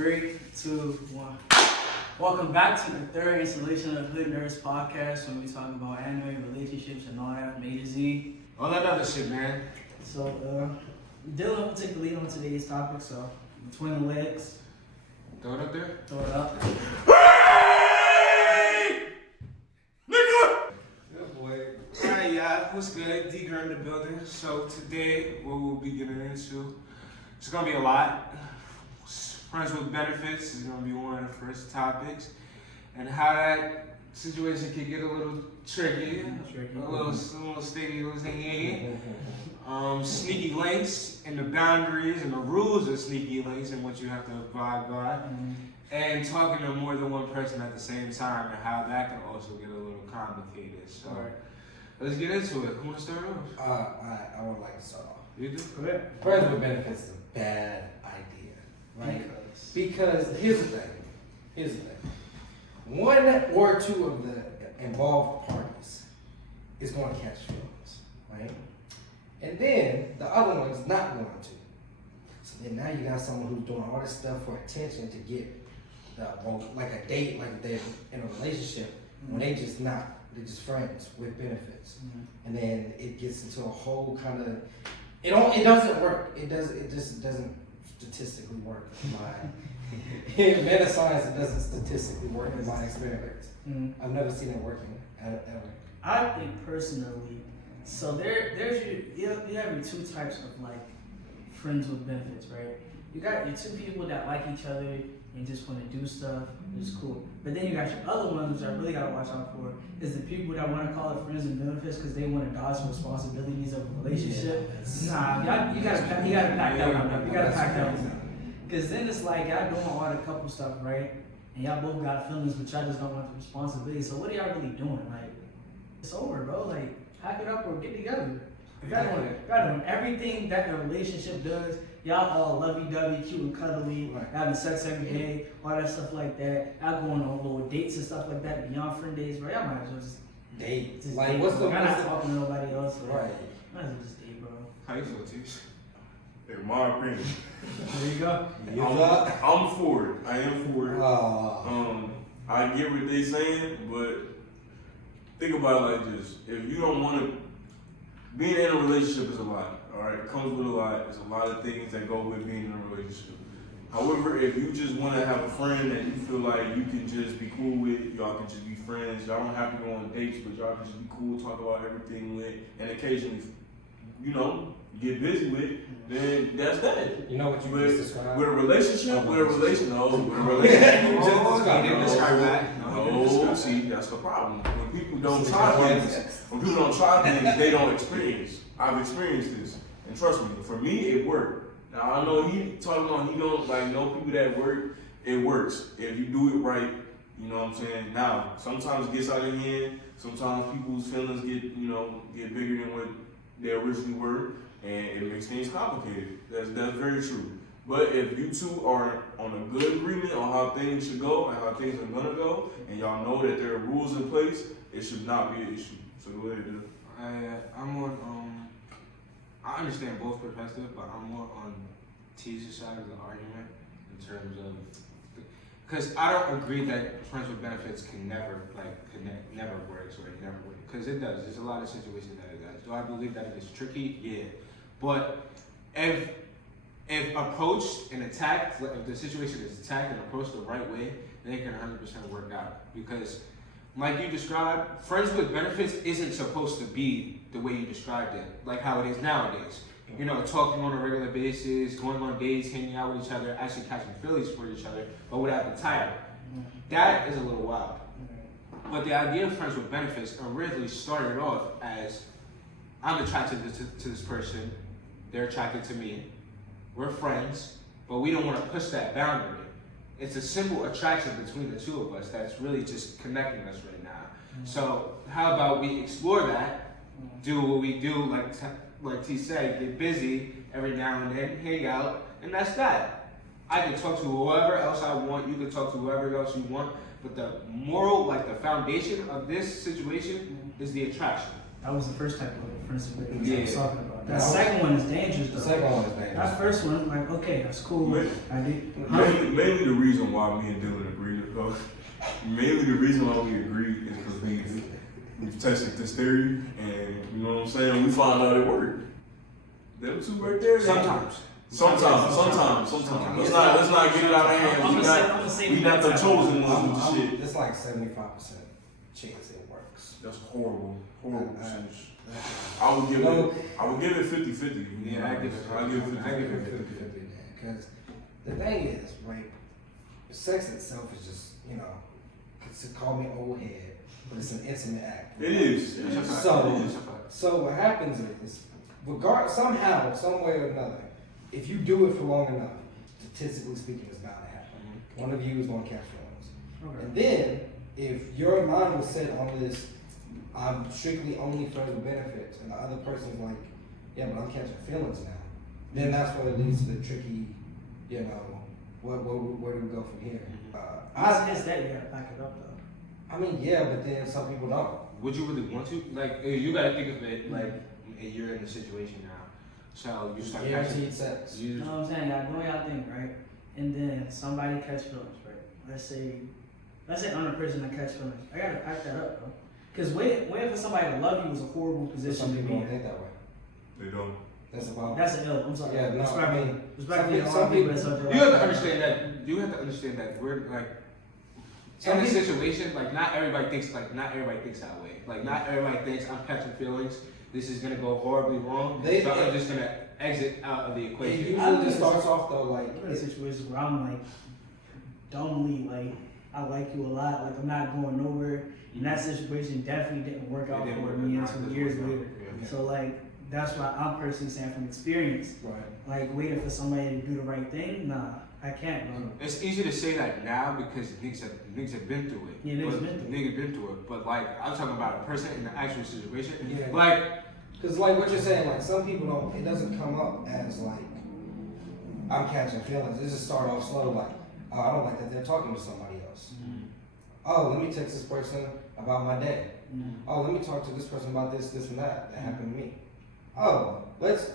3, 2, 1. Welcome back to the third installation of HoodNerdsPodcast, when we talk about anime, relationships, and all that from A to Z. All that other shit, man. So, Dylan will take the lead on today's topic, so between the legs. Throw it up there. Throw it up. Hey! Nigga! Good boy. Alright, y'all. What's good? D-Girl in the building. So today, what we'll be getting into, it's gonna be a lot. Friends with benefits is gonna be one of the first topics, and how that situation can get a little tricky, a little sticky, sneaky links and the boundaries and the rules of sneaky links and what you have to abide by, and talking to more than one person at the same time, and how that can also get a little complicated. So let's get into it. Who wants to start off? I would like to start off. You do? Correct. Friends with benefits is a bad idea, right? Because here's the thing. One or two of the involved parties is going to catch feelings, right? And then the other one is not going to. So then now you got someone who's doing all this stuff for attention to get like a date, like they're in a relationship, when they're just friends with benefits. And then it gets into a whole kind of, it doesn't work. It just doesn't statistically work in meta science. It doesn't statistically work in my experience. I've never seen it working ever. I think personally, so you have your two types of like friends with benefits, right? You got your two people that like each other and just want to do stuff, it's cool. But then you got your other ones, which I really gotta watch out for, is the people that want to call it friends with benefits because they want to dodge the responsibilities of a relationship. Nah, you gotta pack that one up. You gotta pack that one up. Because then it's like y'all doing all the couple stuff, right? And y'all both got feelings, but y'all just don't want the responsibility. So what are y'all really doing? Like, it's over, bro. Like, pack it up or get together. Y'all doing everything that a relationship does. Y'all all lovey-dovey, cute and cuddly, having sex every day, all that stuff like that. Y'all going on little dates and stuff like that beyond friend days, bro. Y'all might as well just date. Just like, date, what's the? Y'all not talking to nobody else, right? Might as well just date, bro. How you feel, Tish? In my opinion, There you go. I'm for it. I am for it. I get what they saying, but think about it like this: if you don't want to, being in a relationship is a lot. All right, it comes with a lot. There's a lot of things that go with being in a relationship. However, if you just want to have a friend that you feel like you can just be cool with, y'all can just be friends. Y'all don't have to go on dates, but y'all can just be cool, talk about everything with, and occasionally, get busy with, then that's that. You know what you just described? With a relationship, see, that's the problem. When people don't try things, they don't experience. I've experienced this, and trust me, for me, it worked. Now I know he talking about he don't know people that work. It works if you do it right. You know what I'm saying? Now, sometimes it gets out of hand. Sometimes people's feelings get bigger than what they originally were, and it makes things complicated. That's very true. But if you two are on a good agreement on how things should go and how things are gonna go, and y'all know that there are rules in place, it should not be an issue. So go ahead, dude. I'm on. I understand both perspectives, but I'm more on T's side of the argument in terms of, because I don't agree that friends with benefits can never works or it never works. Because it does. There's a lot of situations that it does. Do I believe that it is tricky? Yeah. But if approached and attacked, if the situation is attacked and approached the right way, then it can 100% work out. Because, like you described, friends with benefits isn't supposed to be the way you described it, like how it is nowadays. Talking on a regular basis, going on dates, hanging out with each other, actually catching feelings for each other, but without the title. That is a little wild. But the idea of friends with benefits originally started off as, I'm attracted to this person, they're attracted to me, we're friends, but we don't want to push that boundary. It's a simple attraction between the two of us that's really just connecting us right now. So how about we explore that, do what we do, like T said, get busy every now and then, hang out, and that's that. I can talk to whoever else I want, you can talk to whoever else you want, but the moral, the foundation of this situation is the attraction. That was the first type of friendship that I was Yeah. talking about. That Yeah. second one is dangerous The though. second one is dangerous. That first one, like, okay, that's cool. Mainly, I did. mainly the reason why me and Dylan agreed, mainly the reason why we agreed is because we've tested this theory, and you know what I'm saying. We found out it worked. Them two right there. Sometimes. Sometimes. Let's not get it out of hand. We not the chosen ones with the shit. It's like 75% chance it works. That's horrible. Horrible. I I would give it 50-50. Yeah, I give it 50-50. Because the thing is, right, sex itself is just, you know, to call me old head, but it's an intimate act. It is. So what happens is, somehow, some way or another, if you do it for long enough, statistically speaking, it's bound to happen. One of you is going to catch feelings. Okay. And then, if your mind was set on this, I'm strictly only friends with benefits, and the other person's like, yeah, but I'm catching feelings now, then that's what it leads to the tricky, you know, where do we go from here? It's that you gotta back it up though. I mean, yeah, but then some people don't. Would you really want to? Like, you gotta think of it like you're in a situation now. So you start Guaranteed sex. You know what I'm saying? Y'all doing y'all thing, right? And then somebody catch feelings, right? Let's say I'm the person that catch feelings. I gotta back that up, bro. Cause waiting for somebody to love you is a horrible But position some to be people don't in. think that way. They don't. That's about. That's an ill. I'm sorry. Yeah, no, Respect I me. mean, Respect me. some people- You have to understand that. You have to understand that we're like in a situation like not everybody thinks that way. Like not everybody thinks I'm catching feelings. This is gonna go horribly wrong. So I'm just gonna exit out of the It equation. usually just starts off though like. I'm in a situation where I'm like dumbly like I like you a lot. Like I'm not going nowhere. And that situation definitely didn't work out for me until years later. Yeah. So like that's why I'm personally saying from experience. Right. Like waiting for somebody to do the right thing, nah, I can't. Bro. It's easy to say that now because niggas have been through it. Yeah, niggas been through it. But like I'm talking about a person in the actual situation. Yeah. Like, Cause like what you're saying, like some people don't. It doesn't come up as like I'm catching feelings. It just start off slow, like oh, I don't like that they're talking to somebody else. Oh, let me text this person about my day. Oh, let me talk to this person about this, and that happened to me. Oh,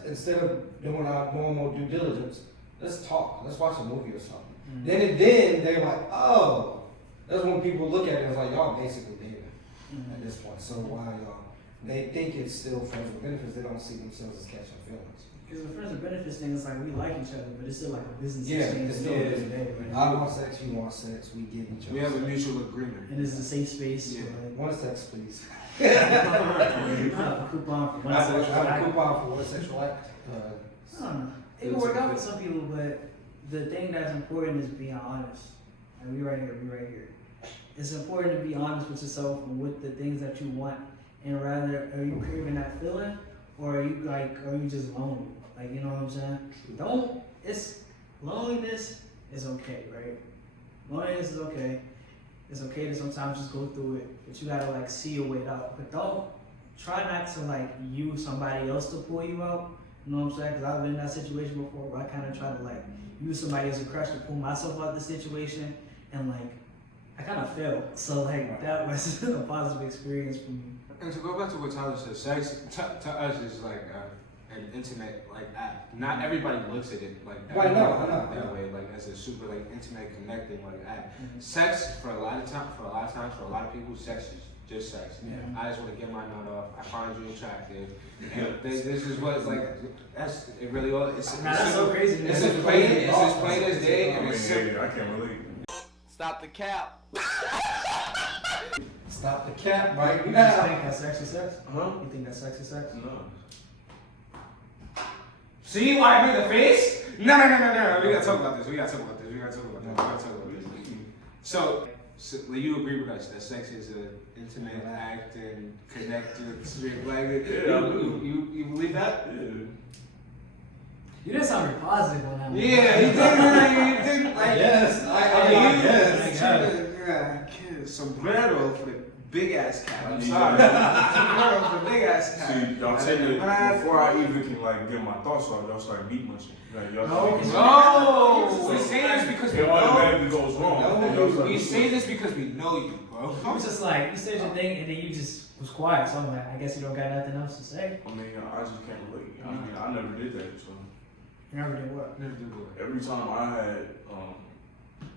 instead of doing our normal due diligence, let's talk. Let's watch a movie or something. Then they're like, oh, that's when people look at it and it's like, y'all basically dating at this point. So why y'all? They think it's still friends with benefits. They don't see themselves as catching feelings. Because the friends with benefits thing is like we like each other, but it's still like a business Yeah, exchange. it's at still the a end of the business. day, right? I want sex, you want sex, we give each other. we have a sex. mutual agreement. And it's a safe space. Yeah. One sex, please. You have a coupon for one I have sexual a act. coupon for one sexual act. I don't know. It can work out for some people, but the thing that's important is being honest. And we right here. It's important to be honest with yourself and with the things that you want. And rather, are you craving that feeling, or are you just lonely? Like, you know what I'm saying? Loneliness is okay, right? Loneliness is okay. It's okay to sometimes just go through it, but you gotta like see your way out. But don't try not to like use somebody else to pull you out. You know what I'm saying? Because I've been in that situation before where I kind of try to like use somebody as a crutch to pull myself out of the situation, and like I kind of failed. So like that was a positive experience for me. And to go back to what Tyler said, sex to us is like an internet like app. Not everybody looks at it like that. Right, no, I know. That way, like as a super like internet connecting like app. Sex for a lot of times, for a lot of people, sex is just sex. Yeah. I just want to get my nut off. I find you attractive. And this is what it's like. That's it. Really all. It's That's so crazy. It's as plain as day, I and mean, it's hey, simple. I can't relate. Stop the cap. Stop the cap right You just now. think that's sex is sex? Huh? You think that's sex is sex? No. See why I made the face? No. We gotta talk about this. So you agree with us that sex is an intimate act and connected, straight like Yeah, I do. you believe that? Yeah. You didn't sound very positive on that one. Yeah, he didn't like. Yes, I guess. Sombrero for the big ass cat. I'm Yeah. sorry. That was a big ass cat. See, y'all tend to, before I even can like get my thoughts off, y'all start beat munching. Like, y'all No, we say this because we it know. automatically goes wrong. No, we say this because we know you, bro. I was just like, you said your thing and then you just was quiet. So I'm like, I guess you don't got nothing else to say. I mean, I just can't relate. I mean, I never did that. So You never did what? every time I had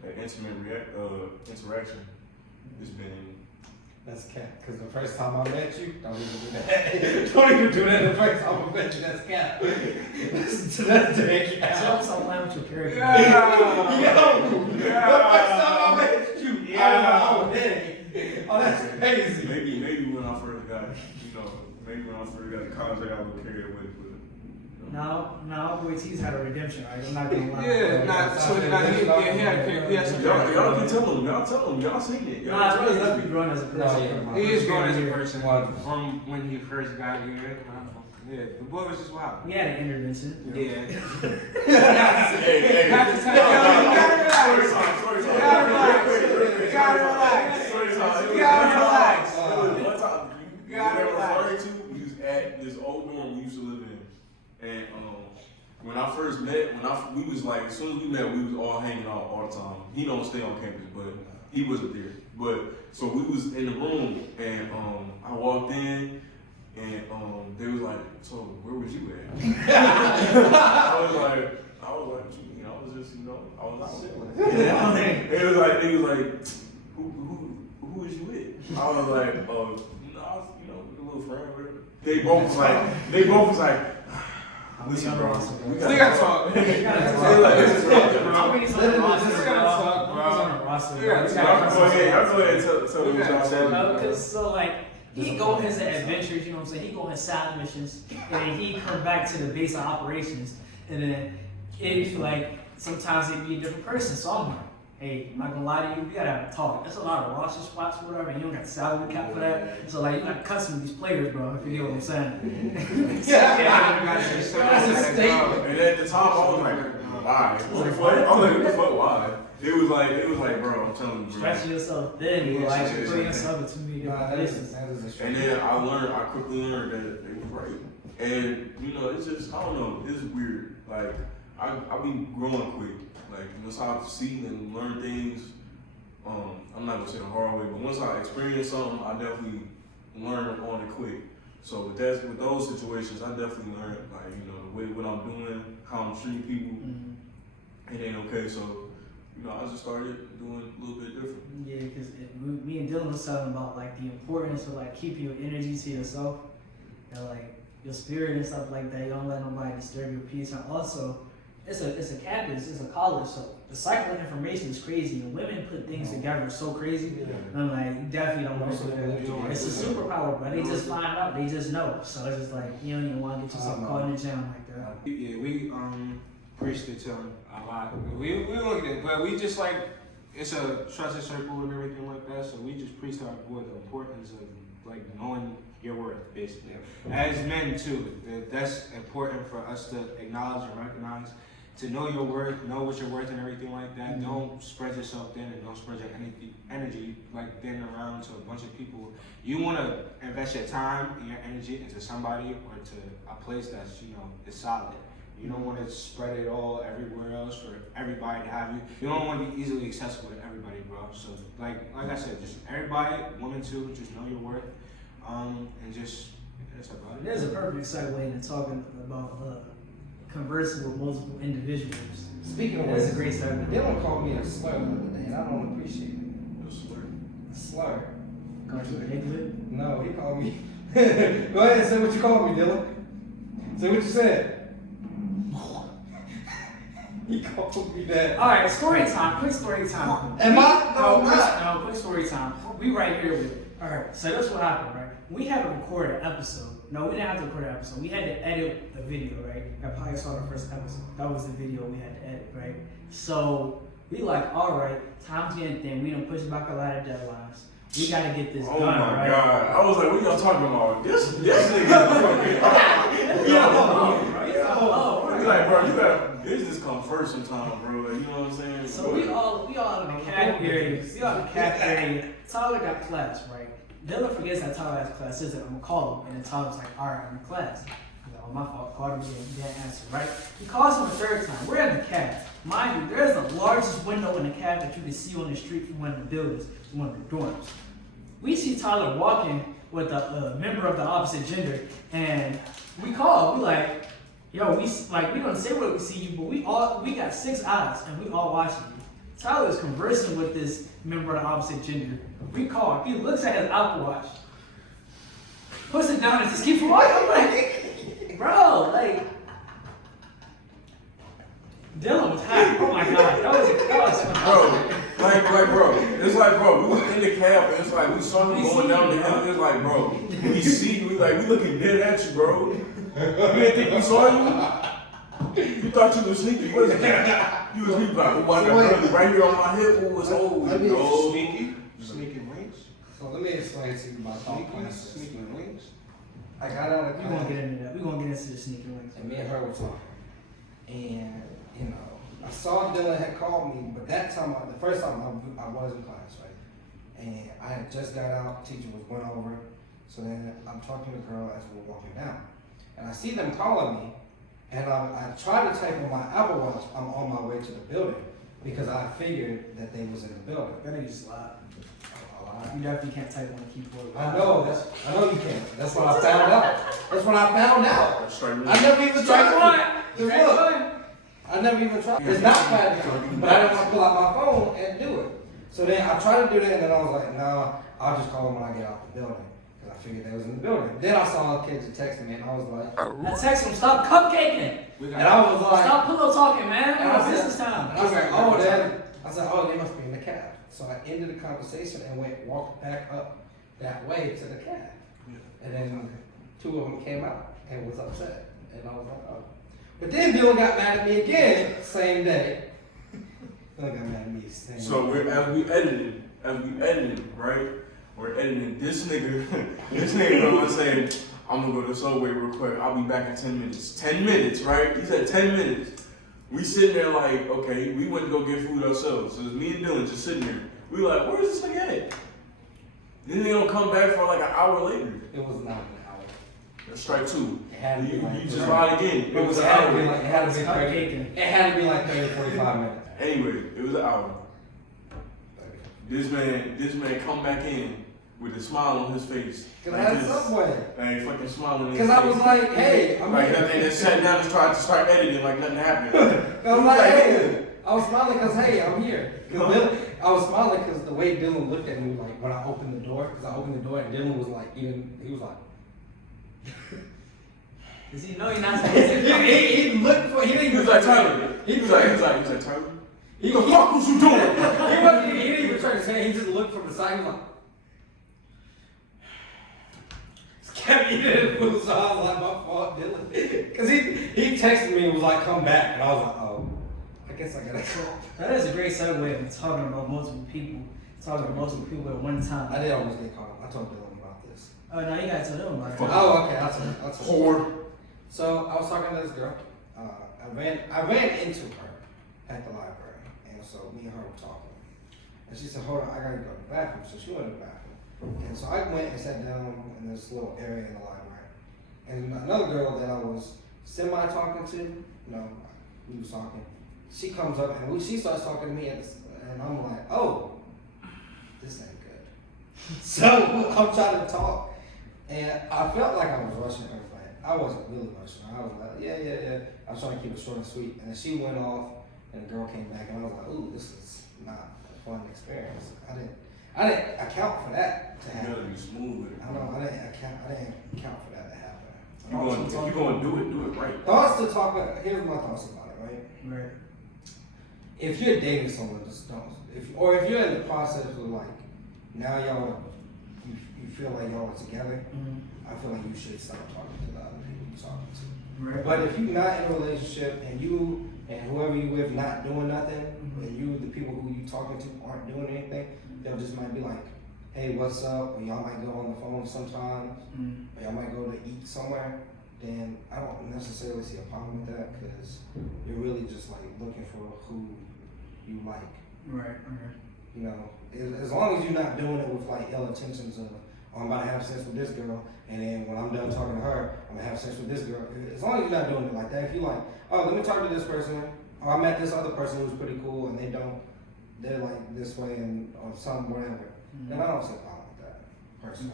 an intimate interaction, it's been. That's cat. Because the first time I met you, don't even do that. Don't even do that the first time I met you. That's cat. Listen to that day, cat. Tell us I'm playing with your character. The first time I met you, I was like, oh, that's crazy. Maybe when I first got, maybe when I first got to college, I got a little carried away with it. No, boy T's had a redemption, right? I'm not gonna lie. He has some Y'all can tell him. Y'all seen it. Nah, it's really left me growing as a person. He is growing as a person Wow. from when he first got here. Yeah, the boy was just wild. We had an intervention. Yeah. Hey. Have to tell you, you gotta relax. Story You time. gotta relax. You gotta relax. Story time. You gotta relax. One time, You gotta you relax. referring to, we was at this old dorm we used to live in, and when I first met, we was like, as soon as we met, we was all hanging out all the time. He don't stay on campus, but he wasn't there. But so we was in the room, and I walked in, and they was like, so where was you at? I was like, I was just, I was out there. It was like, who is you with? I was like, no, with a little friend, whatever. They both was like, listen, bro, we gotta talk. We gotta talk. How many's on the roster? We gotta talk, bro. How many's on the roster? We gotta We talk. gotta Go ahead and tell me what y'all said. No, because so like he go on his adventures, you know what I'm saying? He go on his side missions, and then he come back to the base of operations, and then it's like sometimes he'd be a different person. So I'm like, hey, I'm not gonna lie to you, we gotta have a talk. There's a lot of roster spots or whatever, and you don't got the salary cap for that. So like you gotta custom these players, bro, if you get what I'm saying. That's a statement. And at the time, I was like, why? I was like, what the fuck, why? It was like, bro, I'm telling you, bro. Stretching yourself thin, Yeah, like yeah, putting yeah. yourself in too many Nah, different that places. is a And then I quickly learned that it was right. And it's just, I don't know, it's weird. Like, I be growing quick. Like, once I've seen and learned things, I'm not gonna say the hard way, but once I experience something, I definitely learn on it quick. So with those situations, I definitely learned, like, the way what I'm doing, how I'm treating people, it ain't okay. So, I just started doing a little bit different. Yeah, because me and Dylan was talking about like the importance of like keeping your energy to yourself and like your spirit and stuff like that. You don't let nobody disturb your peace. And also, it's a campus, it's a college, so the cycle of information is crazy. And women put things together so crazy. And I'm like, you definitely don't want to do that. It's a superpower, but they just find out, they just know. So it's just like you don't even want to get yourself caught in the jam like that. Yeah, we preached it to him a lot. We look at it, but we just like it's a trusted circle and everything like that. So we just preached our boy the importance of like knowing your worth, basically. As men too, that's important for us to acknowledge and recognize. To know your worth, know what you're worth and everything like that. Don't spread yourself thin and don't spread your energy like thin around to a bunch of people. You want to invest your time and your energy into somebody or to a place that's is solid. You don't want to spread it all everywhere else for everybody to have you. You don't want to be easily accessible to everybody, bro. So like I said, just everybody, women too, just know your worth, and just that's about it. There's a perfect segue into talking about conversing with multiple individuals. Speaking of That's a which, great segment. Dylan called me a slur the other day, and I don't appreciate it. A slur. Called you an idiot? No, he called me. Go ahead and say what you called me, Dylan. Say what you said. He called me that. All right, story time. Quick story time. Am I? No, quick story time. We right here with it. All right, so that's what happened, right? We had to record an episode. No, we didn't have to record an episode. We had to edit the video, right? I probably saw the first episode. That was the video we had to edit, right? So we like, all right, time's getting thin. We done pushed back a lot of deadlines. We gotta get this Oh done, my right? God. I was like, what y'all talking about? This nigga. He's like, bro, you gotta business come first sometimes, bro. Like, you know what I'm saying? So we all in the caf area. We all in the caf area. Tyler got class, right? Dylan forgets that Tyler has class. Says that I'm gonna call him, and then Tyler's like, all right, I'm in class. He's like, oh, my fault. Called him again. He didn't answer, right? He calls him a third time. We're in the cab. Mind you, there's the largest window in the cab that you can see on the street from one of the buildings, from one of the dorms. We see Tyler walking with a member of the opposite gender, and we call. We like, yo, we don't say what we see you, but we got 6 eyes, and we all watching you. Tyler is conversing with this member of the opposite gender. We call. He looks at his Apple Watch, puts it down, and just keeps walking. I'm like, bro, like, Dylan was hot. Oh my god, that was bro. It's like, bro, we was in the cab, and it's like we saw him going down the hill. It's like, bro, we see you. We looking dead at you, bro. You didn't think we saw you? You thought you was sneaky. What is that? You was like, oh my god, right here on my hip. What was Sneaky wings. So let me explain to you about thought process. Sneaky wings. I got out of we gonna get into that. We gonna get into the sneaker links. and me and her were talking. And, you know, I saw Dylan had called me, but that time, the first time I was in class, right? And I had just got out, teacher went over. So then I'm talking to the girl as we're walking down. And I see them calling me, and I tried to type on my Apple Watch, I'm on my way to the building, because I figured that they was in the building. That nigga's loud. You definitely can't type on the keyboard. I know you can't. That's what I found out. I never even tried. I never even tried. It's not bad, but I didn't want to pull out my phone and do it. So then I tried to do that, and then I was like, no, I'll just call them when I get out the building. Because I figured they was in the building. Then I saw kids texting me, and I was like, I text him, stop cupcaking. and I was like, Stop pillow talking, man. And I It's said- business time. and I was like, oh, they must be in the cab. So I ended the conversation and walked back up that way to the cab. And then 2 of them came out and was upset. And I was like, oh. But then Dylan got mad at me again, same day. Dylan got mad at me same day. So as we edited, right? We're editing this nigga was saying, I'm gonna go to the subway real quick. I'll be back in 10 minutes. 10 minutes, right? He said 10 minutes. We sitting there like, okay, we went to go get food ourselves. So it's me and Dylan just sitting there. We like, where's this nigga at? Then they don't come back for like an hour later. It was not an hour. That's strike 2. It had to be like You just lied again. It was an It had to hour. be like, it had to be like 30, 45 minutes. Anyway, it was an hour. This man come back in with a smile on his face. Cause I had Subway. And fucking smiling. Cause I was like, hey, I'm like here. nothing. And sat down and tried to start editing like nothing happened. I was like, hey, I was smiling because, hey, I'm here. I was smiling because the way Dylan looked at me, like, when I opened the door, because I opened the door and Dylan was like, he was like. Does he know you're not saying he looked for, he didn't He was like, Tyler. He was like, Tyler. What the fuck was you doing? he didn't even try to say it, he just looked from the side, he was like. Kept eating food, so I was like, my fault, Dylan. Because he texted me and was like, come back. And I was like, oh, I guess I gotta go. That is a great segue of talking about multiple people. Talking to multiple people at one time. I did almost get caught up. I told Dylan about this. Oh, no, you gotta tell them about it. Oh, okay, I'll tell you. Whore. So I was talking to this girl. I ran into her at the library, and so me and her were talking. And she said, "Hold on, I gotta go to the bathroom." So she went to the bathroom, and so I went and sat down in this little area in the library. And another girl that I was semi talking to, we was talking. She comes up and she starts talking to me, and I'm like, "Oh, this ain't good." So I'm trying to talk, and I felt like I was rushing her. I wasn't really rushing her. I was like, yeah. I was trying to keep it short and sweet. And then she went off, and the girl came back, and I was like, ooh, this is not a fun experience. I didn't account for that to happen. You gotta be smooth with it. I know. I didn't account for that to happen. If you're gonna do it right. Thoughts to talk about. Here's my thoughts about it. Right. If you're dating someone, just don't. If you're in the process of like, now you feel like y'all are together. Mm-hmm. I feel like you should stop talking to the other people you're talking to. Right. But if you're not in a relationship and you and whoever you with not doing nothing, and the people who you talking to aren't doing anything, they'll just might be like, hey, what's up? Or y'all might go on the phone sometimes, or y'all might go to eat somewhere. Then I don't necessarily see a problem with that because you're really just like looking for who you like. Right. You know, as long as you're not doing it with like ill intentions of, oh, I'm about to have sex with this girl, and then when I'm done talking to her, I'm gonna have sex with this girl. As long as you're not doing it like that, if you like, oh, let me talk to this person, or I met this other person who's pretty cool, and they're like this way and or something, whatever. Then I don't see a problem with that, personally.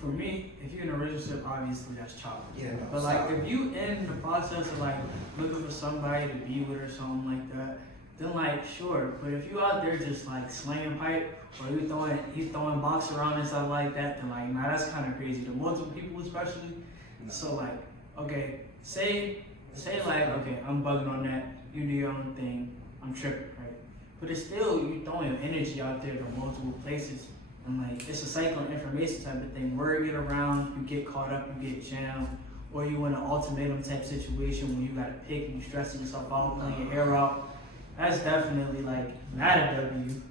For me, if you're in a relationship, obviously that's choppy. Yeah, no, But like, if you in the process of like looking for somebody to be with or something like that, then like sure. But if you out there just like slinging pipe or you throwing box around and stuff like that, then like nah, that's kind of crazy. The multiple people especially. No. So like, okay, say like okay, I'm bugging on that. You do your own thing. I'm tripping, right? But it's still you throwing your energy out there to multiple places. And like it's a cycle of information type of thing. Word get around, you get caught up, you get jammed, or you in an ultimatum type situation where you gotta pick and you stressing yourself out, pulling your hair out. That's definitely like not a W.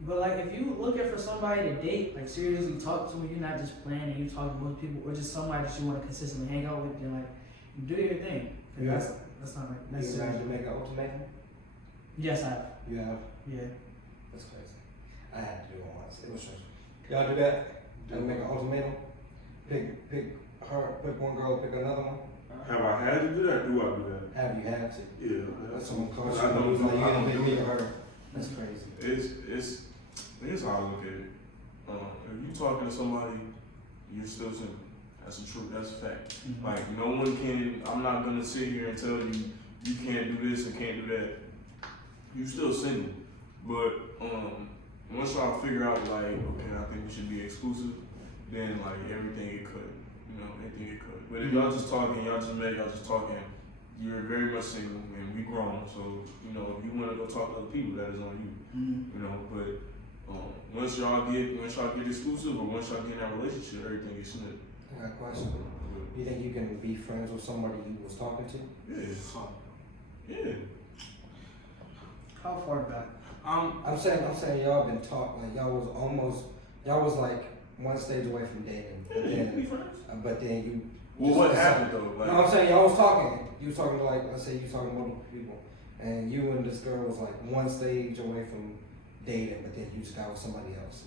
But like if you looking for somebody to date, like seriously talk to, you're not just playing and you talk to most people, or just somebody that you want to consistently hang out with, then like do your thing. Yeah. That's not like You necessary. guys make an ultimatum? Yes, I have. You have? Yeah. That's crazy. I had to do it once. It was stressful. Y'all do that? Do make an ultimatum? Pick one girl, pick another one? Have I had to do that? Do I do that? Have you had to? Yeah. That's someone calls I don't you, like, you I don't don't pick do me it. or her. That's crazy. It's how I look at it. If you talking to somebody, you're still single. That's a truth. That's a fact. Mhm. Like no one can. I'm not gonna sit here and tell you you can't do this and can't do that. You still single, but once y'all figure out like okay, I think we should be exclusive, then like everything get cut. You know, everything get cut. But if y'all just talking, y'all just met, y'all just talking, you're very much single and we grown. So you know, if you want to go talk to other people, that is on you. Mm-hmm. You know, but once y'all get exclusive or once y'all get in that relationship, everything gets snipped. I got a question. You think you can be friends with somebody you was talking to? Yeah. Yeah. How far back? I'm saying y'all been taught, like y'all was like one stage away from dating. Yeah, you can be friends. But then you. Well, what happened though? Like, No, I'm saying y'all was talking. You was talking to like, let's say you was talking to multiple people, and you and this girl was like one stage away from dating, but then you just got with somebody else.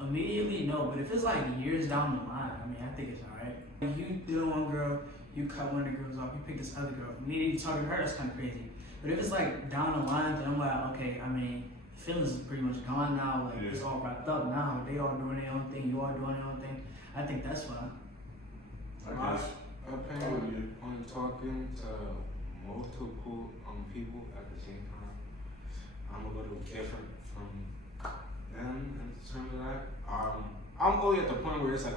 Immediately, no. But if it's like years down the line, I mean, I think it's alright. You deal one girl, you cut one of the girls off, you pick this other girl. Immediately talking to her, that's kind of crazy. But if it's like down the line, then I'm like, okay, I mean, feelings is pretty much gone now. Like it's all wrapped up now. They all doing their own thing. You all doing your own thing. I think that's fine. My opinion on talking to multiple people at the same time, I'm a little different from them in terms of that. I'm only at the point where it's like,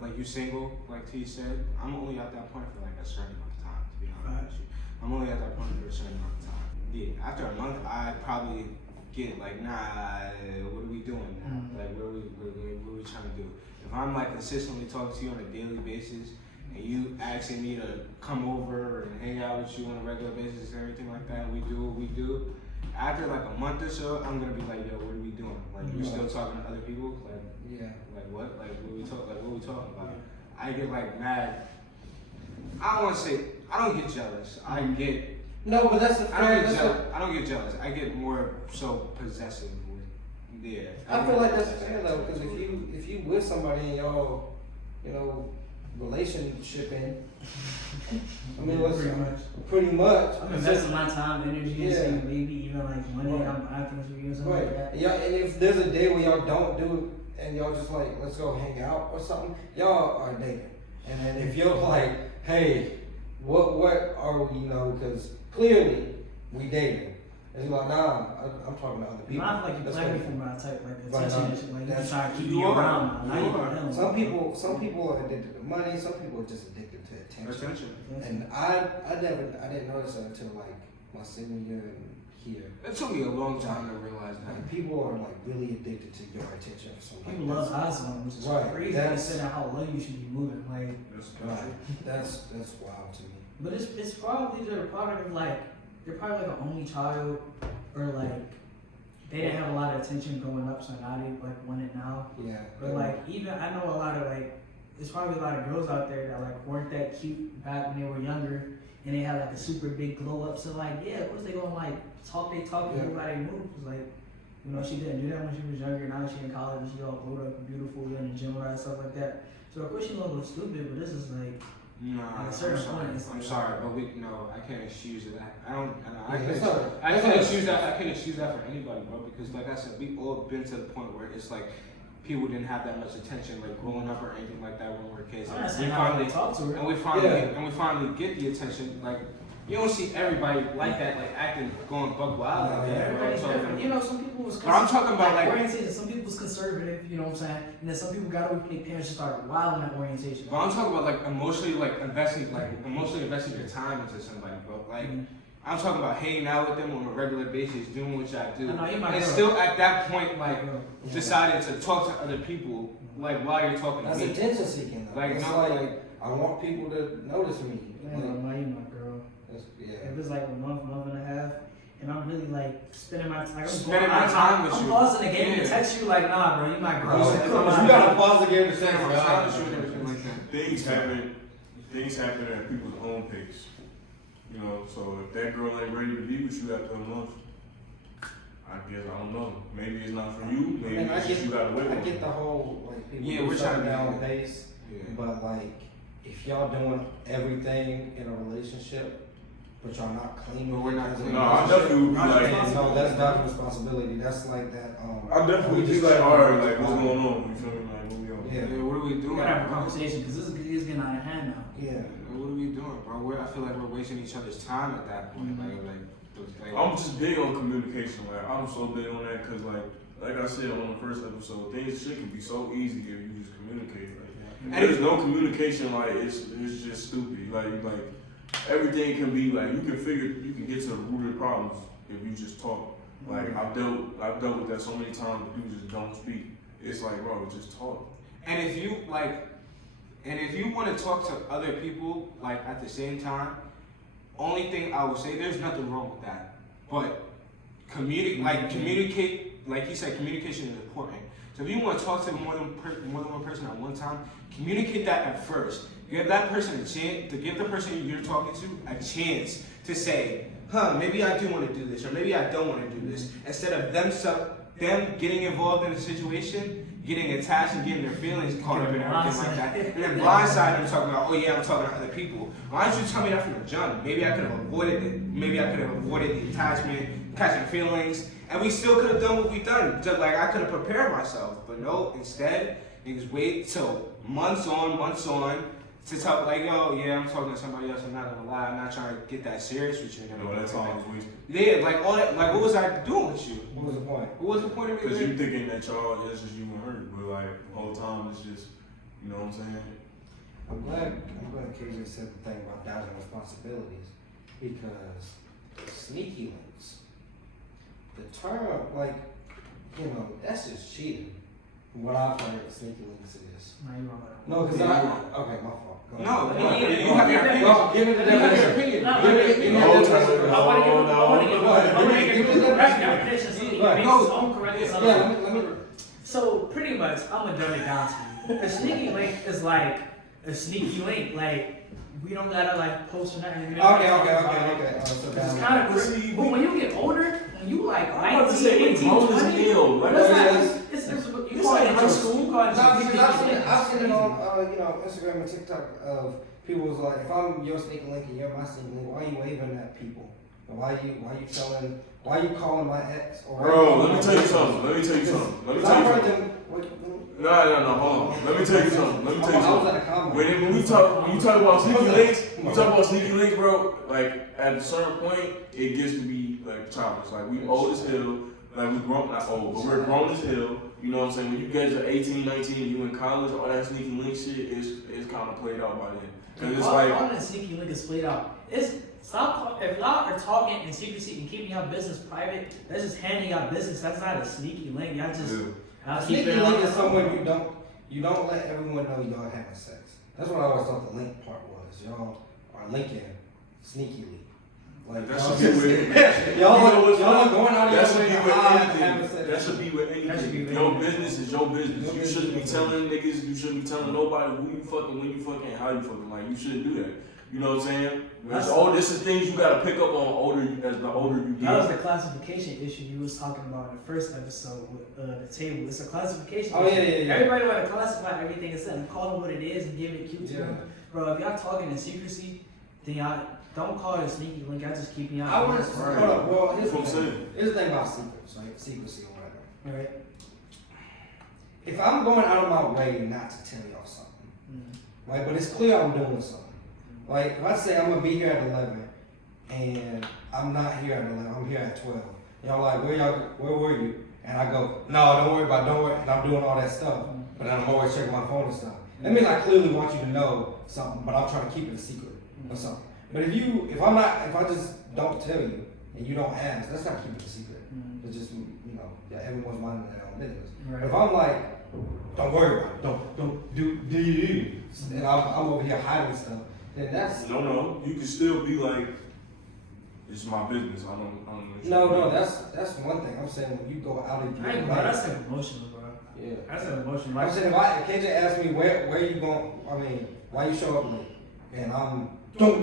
like you single, like T said. I'm only at that point for like a certain amount of time, to be honest with you. I'm only at that point for a certain amount of time. Yeah, after a month, I probably get like, nah, what are we doing now? Like, what are we trying to do? If I'm like consistently talking to you on a daily basis, and you asking me to come over and hang out with you on a regular basis and everything like that, we do what we do. After like a month or so, I'm gonna be like, yo, what are we doing? Like, you still talking to other people? Like, yeah. Like what? Like what we talking about? I get like mad. I don't want to say I don't get jealous. I get No, but that's the I don't get jealous. I don't get jealous. I get more so possessive with. Yeah. I feel like that's fair though, because if you with somebody and y'all, relationshiping, I mean, pretty much. I'm investing my time, energy, Yeah. and maybe even like money. Right. I'm acting with you or something Right. like that. Yeah, and if there's a day where y'all don't do it and y'all just like, let's go hang out or something, y'all are dating. And then if you're like, hey, what are we, because clearly we dating. And you're like, nah, I'm talking to other people. I feel like you That's play what- for my type, like Right, attention and shit. Like you that's- try to keep you me are. around. Now You you are. can Some people are addicted to money. Some people are just addicted to attention. And I didn't notice that until like my senior year and here. It took me a long time to realize that. Like people are like really addicted to your attention for some People love eyes on, which is Right, crazy. They that's- said how low you should be moving. Like, Right. That's wild to me. but it's probably the product of like they're probably like an only child, or like they didn't have a lot of attention growing up, so now they like want it now. Yeah. But like even I know a lot of like there's probably a lot of girls out there that like weren't that cute back when they were younger, and they had like a super big glow up. So like yeah, of course they gonna like talk, they talk, Yeah. move how they move. It's like You know, she didn't do that when she was younger. Now she in college and she all glowed up and beautiful in the gym and stuff like that. So of course she gonna look stupid, but this is like Nah, at a certain point. I'm sorry, but I can't excuse that. I Yeah, can't excuse that. I can't excuse that for anybody, bro. Because like I said, we all been to the point where it's like people didn't have that much attention, like growing up or anything like that when we were kids. I'm not We saying I finally don't talk to her. and we finally get the attention. Like you don't see everybody like that, like acting, going buck wild like that. Everybody's Bro. different. You know, some people was. But I'm talking about like orientation. Some people was conservative. You know what I'm saying? And then some people got away from their parents and started wild in that orientation. But I'm talking about like emotionally investing your time into somebody, bro. Like I'm talking about hanging out with them on a regular basis, doing what y'all do, and still at that point like deciding to talk to other people like while you're talking That's to me. attention seeking though. Like it's no, like I want people to notice me. Man, you my girl. Yeah. If it's like a month and a half, and I'm really like spending my time. with I'm you. pausing the game to text you like, nah, bro, you my girl. Bro, Come you gotta pause the game to say Spending my time with you and everything like that. Things happen at people's own pace. You know, so if that girl ain't ready to be with you after a month, I guess I don't know. Maybe it's not for you. Maybe And it's just you gotta wait. I get the whole like people Yeah, we're trying to down be- pace, Yeah. but like if y'all doing everything in a relationship, but y'all not clean. But we're not as a clean. No, I definitely would be like, No, that's not responsibility. That's like that. I definitely be like, alright, like what's going on? You feel me? Like what we on? Yeah. Yeah, what are we We doing? gotta have a bro? conversation because this is getting out of hand now. Yeah. What are we doing, bro? I feel like we're wasting each other's time at that point. I'm just big on communication. Like I'm so big on that because like I said on the first episode, shit can be so easy if you just communicate. Like, And there's no communication. Like it's just stupid. Like everything can be like you can get to the root of the problems if you just talk. Like I've dealt with that so many times. People just don't speak. It's like, bro, just talk. And if you want to talk to other people like at the same time, only thing I would say, there's nothing wrong with that. But communicate, like you said, communication is important. So if you want to talk to more than one person at one time, communicate that at first. Give that person a chance to give the person you're talking to a chance to say, maybe I do want to do this, or maybe I don't want to do this. Instead of them getting involved in the situation, getting attached and getting their feelings caught up in everything like that, and then blindside them talking about, oh yeah, I'm talking to other people. Why don't you tell me that from the jump? Maybe I could have avoided it. Maybe I could have avoided the attachment, catching feelings, and we still could have done what we done. Just like I could have prepared myself, but no. Instead, niggas wait till months on to talk like, oh yeah, I'm talking to somebody else. I'm not gonna lie, I'm not trying to get that serious with you. No, that's all I was wasting. Yeah, like all that. Like, what was I doing with you? What was the point? What was the point of me? Because you thinking that y'all, it's just you and her, but like the whole time it's just, you know what I'm saying? I'm glad KJ said the thing about dodging responsibilities because sneaky links, the term, like, that's just cheating. What I've heard sneaky links is. No, you're wrong. No, because okay, my fault. Go ahead. No, you have your opinion. Well, give me the You have your definition. opinion. No, Give me The whole the time. definition. I want to give Go a ahead. definition so you Right. can make No. his own correct Yeah, assumption. let me. So pretty much, I'm gonna dumb it down to you. A sneaky link is like a sneaky link. Like we don't gotta like post or nothing. Okay. So It's down. kind of crazy. But when you get older, when you like I'm about to say 19, 18, grown as 20, hell. Like, it's Yes. like you It's call like it in high school. You call it No, sneaky because link. I've seen it It's on Instagram and TikTok of people was like, if I'm your sneaky link and you're my sneaky link, why are you waving at people? And why you calling my ex? Or bro, let me tell you something. Let me tell you something. No, hold on. Let me tell you something. When you talk about sneaky links, bro, like at a certain point, it gets to be like childish. Like we old as hell, like we not old, but we're grown as hell. You know what I'm saying? When you guys are 18, 19, and you in college, all that sneaky link shit is kind of played out by then. Cause it's all like, the sneaky link is played out. If y'all are talking in secrecy and keeping your business private, that's just handing your business. That's not a sneaky link. Y'all just y'all keep Sneaky it link on- is someone you don't let everyone know y'all having sex. That's what I always thought the link part was. Y'all are linking sneakily. Like that y'all should be with y'all going out of that your should way be to with hide anything. having sex. That should be with That should be anything. with Your anything. business is your business. Your You business shouldn't is be your telling niggas. You shouldn't be telling nobody who you fucking, when you fucking, how you fucking. Like you shouldn't do that. You know what I'm saying? This is things you gotta pick up on as the older you get. That was the classification issue you was talking about in the first episode with the table. It's a classification issue. Yeah. Everybody want to classify everything instead of call it what it is and give it cute to them. Bro, if y'all talking in secrecy, then y'all don't call it a sneaky link. Y'all just keep y'all. I want to hold up. Well, here's That's the what I'm thing. Here's the thing about secrets, like secrecy or whatever. Right. If I'm going out of my way not to tell y'all something, right? But it's clear I'm doing something. Like if I say I'm gonna be here at 11, and I'm not here at 11, I'm here at 12. Y'all like, where were you? And I go, no, don't worry about it, don't worry. And I'm doing all that stuff, but then I'm always checking my phone and stuff. That means I clearly want you to know something, but I'm trying to keep it a secret or something. But if I just don't tell you and you don't ask, that's not keeping it a secret. It's just, everyone's minding their own business. Right. But if I'm like, don't worry about it, don't do you, and I'm over here hiding stuff, then that's No, you can still be like, it's my business. I don't no, that's one thing. I'm saying when you go out of your I ain't, bro, that's like emotional, bro. yeah. That's an emotional. I'm saying if KJ asked me where you going, why you show up late, and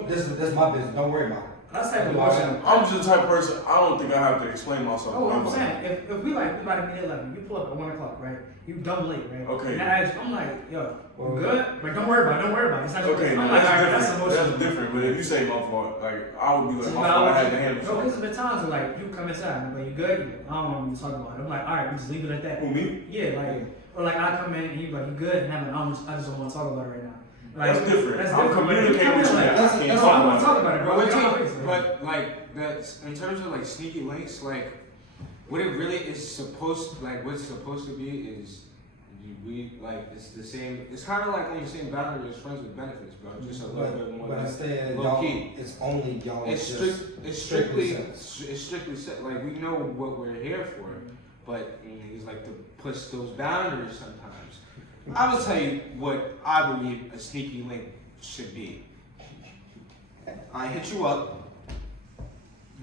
this is my business. Don't worry about it. That's like emotional. I'm just the type of person, I don't think I have to explain myself. Oh, I'm saying, if we about to meet at 11, you pull up at 1 o'clock, right? You dumb late, right? Okay. And I'm like, yo, we're good? But don't worry about it. It's not your Okay, business. now I'm like, that's alright, different. emotional. That's different. But if you say my fault, like I would be like, my But fault, I had to handle no, because something. there's been times where like you come inside and like you good, I don't want you to talk about it. I'm like, alright, we just leave it at that. Who, me? Yeah, like or like I come in and you like you good, and I'm like, I just don't want to talk about it right now. Like, That's different. That's I'm different. But if you communicating come in with you. like, I can't that's talk all I want about to talk about it, bro. But, Get on my face, bro. but like that's in terms of like sneaky links, like what it really is supposed what's supposed to be is it's the same. It's kind of like on the same boundary as friends with benefits, bro. Just a little bit more. But instead, low y'all, key. it's only y'all. It's strictly set. Like we know what we're here for, but it's like to push those boundaries sometimes. I will tell you what I believe a sneaky link should be. I hit you up.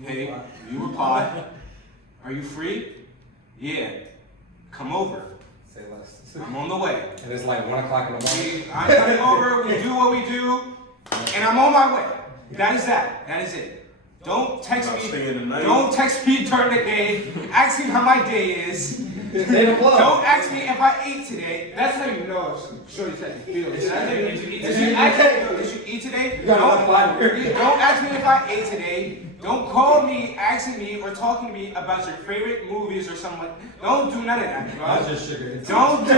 Hey, you reply. Are you free? Yeah. Come over. Say less. I'm on the way. And it's like 1 o'clock in the morning. I'm coming over. We do what we do, and I'm on my way. That is that. That is it. Don't text Not me. staying the night. Don't text me during the day. Ask me how my day is. Don't ask me if I ate today. That's how you know if Shorty's had the feelings. Did you eat today? Don't ask me if I ate today. Don't call me asking me or talking to me about your favorite movies or something like that. Don't do none of that, bro. I just sugar. Don't do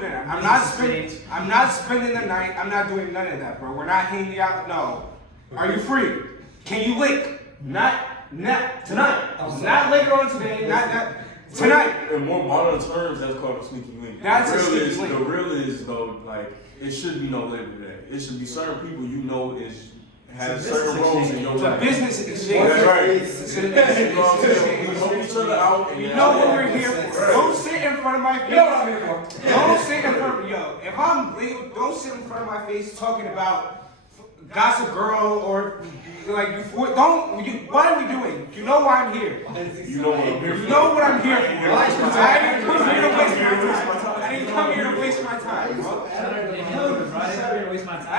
that. I'm not spending the night. I'm not doing none of that, bro. We're not hanging out. No. Are you free? Can you link? Not tonight. Not later on today. Not tonight. In more modern terms, that's called a sneaky link. That's a the sneaky link. The real is though, like it should be no later than that. It should be certain people you know has certain roles in your It's a life. business exchange. That's right. It's a business You know what I'm saying? We exchange. help each other out. And You know what we're here for. Don't sit in front of my face. Don't sit in front of if I'm late, don't sit in front of my face talking about Gossip Girl or what are we doing? You know why I'm here. You know what I'm here for. You know what I'm here for. I didn't come here to waste my time. I didn't come here to waste my time, bro. I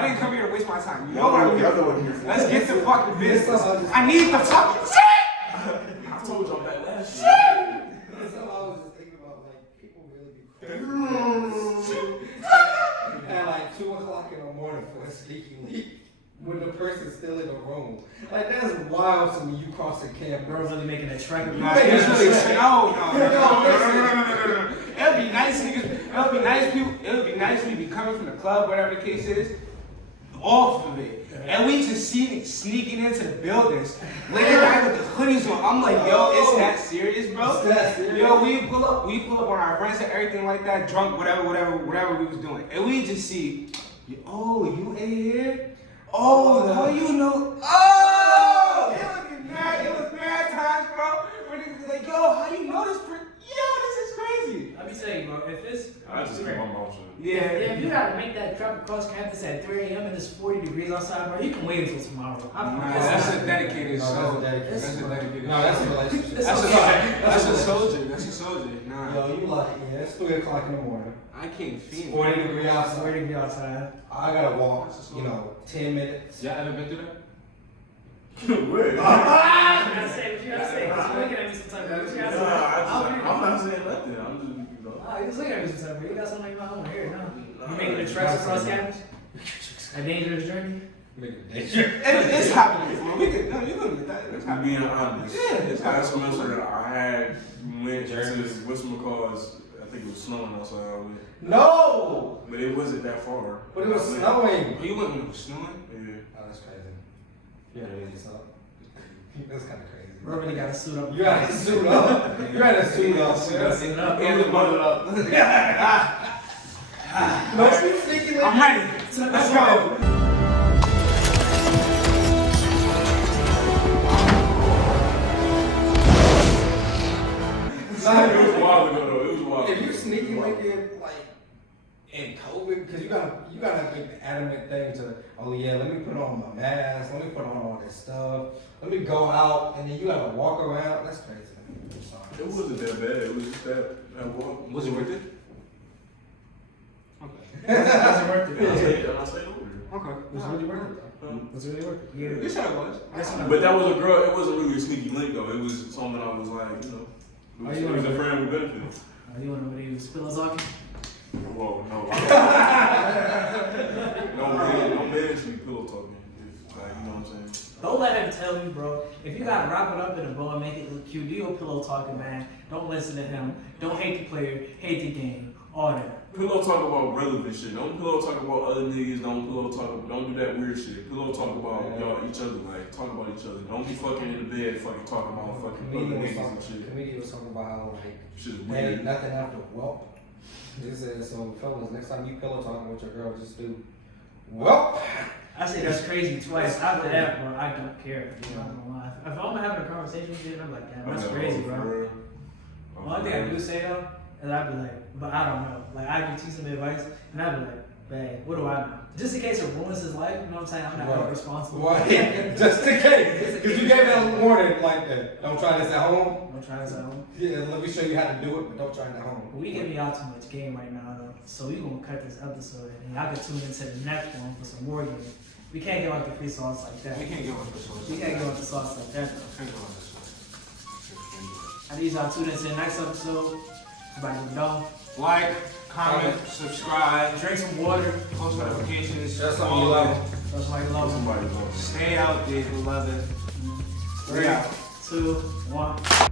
didn't come here to waste my time. You know what I'm here for. Let's get to fucking business. I need the fucking shit! I told y'all that last year. That's all I was just thinking about. Like, people really be crazy. At like 2 o'clock in the morning for a sneaky leak. When the person's still in the room. Like, that's wild to me. You cross the camp, Bro, really making a track of No. It'll be nice niggas. It'll be nice people. It'll be nice when you be coming from the club, whatever the case is. Off of it. And we just see it sneaking into the buildings. Late at night with the hoodies on. I'm like, yo, it's that serious, bro? It's that serious. Yo, we pull up on our friends and everything like that, drunk, whatever we was doing. And we just see, oh, you in here? Oh, how you know? Oh! It was mad times, bro. Where niggas be like, yo, how you know this? Yo, this is crazy. Let me tell you, bro. if it's I just keep my mouth shut. yeah, if you gotta make that trip across campus at 3 a.m. and it's 40 degrees outside, bro, you can wait until tomorrow. That's a dedicated No, soldier. that's That's a dedicated. No, that's a relationship. That's a soldier. That's a soldier. Nah. Yo, you like, yeah, it's 3 o'clock in the morning. I can't feel 40 degrees outside. 40 degrees outside. I gotta walk, 10 minutes. Y'all ever been through that? Where? What you gotta say? What you gotta say? 'Cause you looking at me sometimes. What you gotta say? I'm not saying nothing. I'm just, Oh, you just looking at me sometimes, bro. You got something like my own here, no? You making the treks across campus? A dangerous journey? It's happening. You're gonna get that. It's I'm happening. being honest. Yeah. This last semester I went to whatchamacallit's, I think it was snowing outside with, No! but it wasn't that far. But it was snowing. You went when it was snowing? Yeah. Oh, that's crazy. You gotta really suck. That's kind of crazy. Bro, really gotta suit up. You gotta suit up. You gotta suit up. Suit up. And bundle up. No, she's sneaky like I'm ready. Let's go. It was a while ago though. It was a while ago. If you sneaky like it, like in COVID, because you gotta make the adamant thing to, oh yeah, let me put on my mask, let me put on all this stuff, let me go out, and then you gotta walk around. That's crazy. I'm sorry. It wasn't that bad. It was just that walk. Was it worth it? It's worth it. I stayed over there. Okay. It was really worth it. It was really worth it. Yeah. This how it was. But that was a girl. It wasn't really a sneaky link though. It was something I was like, Are it you was on a friend with benefit. Are you want to use pillow talking? Whoa, no. No man should be pillow talking. If, like, you know what I'm saying? Don't let him tell you, bro. If you gotta wrap it up in a bow and make it look cute, you a pillow talking man. Don't listen to him. Don't hate the player. Hate the game. All that. Pillow talk about relevant shit. Don't pillow talk about other niggas. Don't do that weird shit. Pillow talk about y'all each other. Like talk about each other. Don't be fucking in the bed fucking talking about fucking other niggas and shit. Comedian was talking about how like Shit is there ain't weird. nothing after whelp. This is so fellas. Next time you pillow talking with your girl, just do whelp. I say that's crazy twice. After that, bro, I don't care. I'm not gonna lie. If I'm having a conversation with you, I'm like, damn, that's crazy, bro. One thing I do say though, is I'd be like, but I don't know. Like I can teach some advice, and I'd be like, babe, what do I know? Just in case it ruins his life, you know what I'm saying? I'm not held responsible. Why? Just in case. Because you gave it a warning like that. Don't try this at home. I'm trying to say, Yeah, let me show you how to do it, but don't try it at home. we giving y'all too much game right now, though. So we gonna cut this episode, and y'all can tune into the next one for some more games. We can't give out the free sauce like that. We can't give up the sauce. We can't give out the sauce like that, though. Can't give up the sauce. I need y'all tune into the next episode. Everybody go. Like, comment, subscribe, Drink some water. post notifications. That's something you love. That's why you love them. Somebody love. Stay out there, beloved. 3, 2, 1.